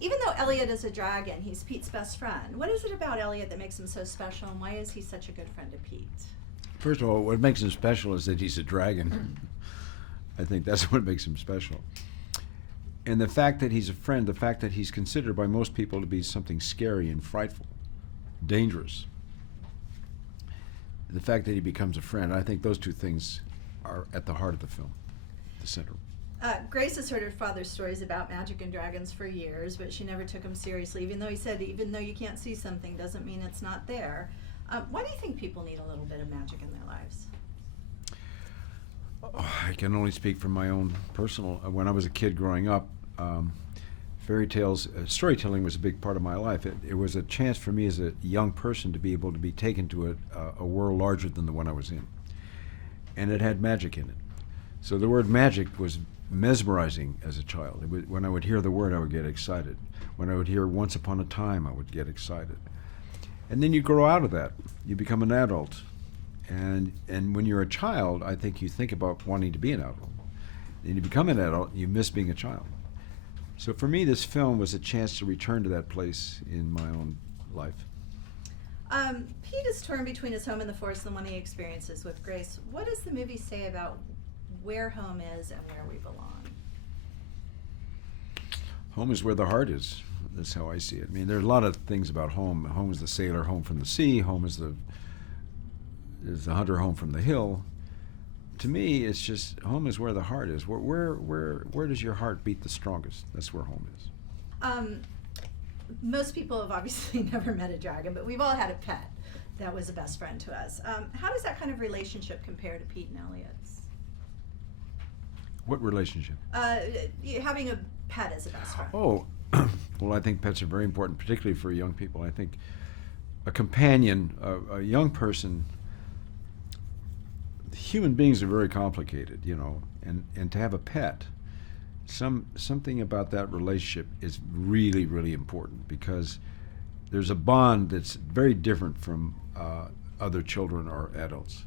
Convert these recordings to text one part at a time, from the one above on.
Even though Elliott is a dragon, he's Pete's best friend. What is it about Elliott that makes him so special, and why is he such a good friend to Pete? First of all, what makes him special is that he's a dragon. I think that's what makes him special. And the fact that he's a friend, the fact that he's considered by most people to be something scary and frightful, dangerous. The fact that he becomes a friend, I think those two things are at the heart of the film, the center. Grace has heard her father's stories about magic and dragons for years, but she never took him seriously, even though he said, even though you can't see something doesn't mean it's not there. Why do you think people need a little bit of magic in their lives? Oh, I can only speak from my own personal, when I was a kid growing up, fairy tales, storytelling was a big part of my life. It was a chance for me as a young person to be able to be taken to a world larger than the one I was in. And it had magic in it. So the word magic was mesmerizing as a child. When I would hear the word, I would get excited. When I would hear once upon a time, I would get excited. And then you grow out of that. You become an adult. And when you're a child, I think you think about wanting to be an adult. Then you become an adult, and you miss being a child. So for me, this film was a chance to return to that place in my own life. Pete is torn between his home in the forest and the one he experiences with Grace. What does the movie say about where home is and where we belong? Home is where the heart is. That's how I see it. I mean, there are a lot of things about home. Home is the sailor home from the sea. Home is the hunter home from the hill. To me, it's just home is where the heart is. Where does your heart beat the strongest? That's where home is. Most people have obviously never met a dragon, but we've all had a pet that was a best friend to us. How does that kind of relationship compare to Pete and Elliott's? What relationship? Having a pet as a best friend. Oh, well, I think pets are very important, particularly for young people. I think a companion, a young person, human beings are very complicated, you know, and to have a pet, something about that relationship is really, really important, because there's a bond that's very different from other children or adults.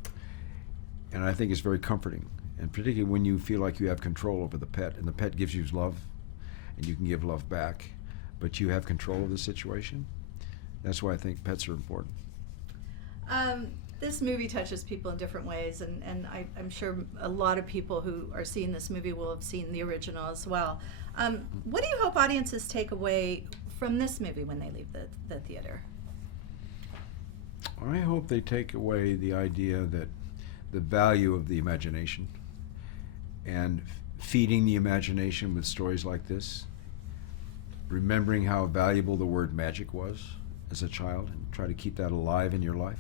And I think it's very comforting, and particularly when you feel like you have control over the pet, and the pet gives you love, and you can give love back, but you have control of the situation. That's why I think pets are important. This movie touches people in different ways, and I'm sure a lot of people who are seeing this movie will have seen the original as well. What do you hope audiences take away from this movie when they leave the theater? I hope they take away the idea that the value of the imagination, and feeding the imagination with stories like this, remembering how valuable the word magic was as a child, and try to keep that alive in your life.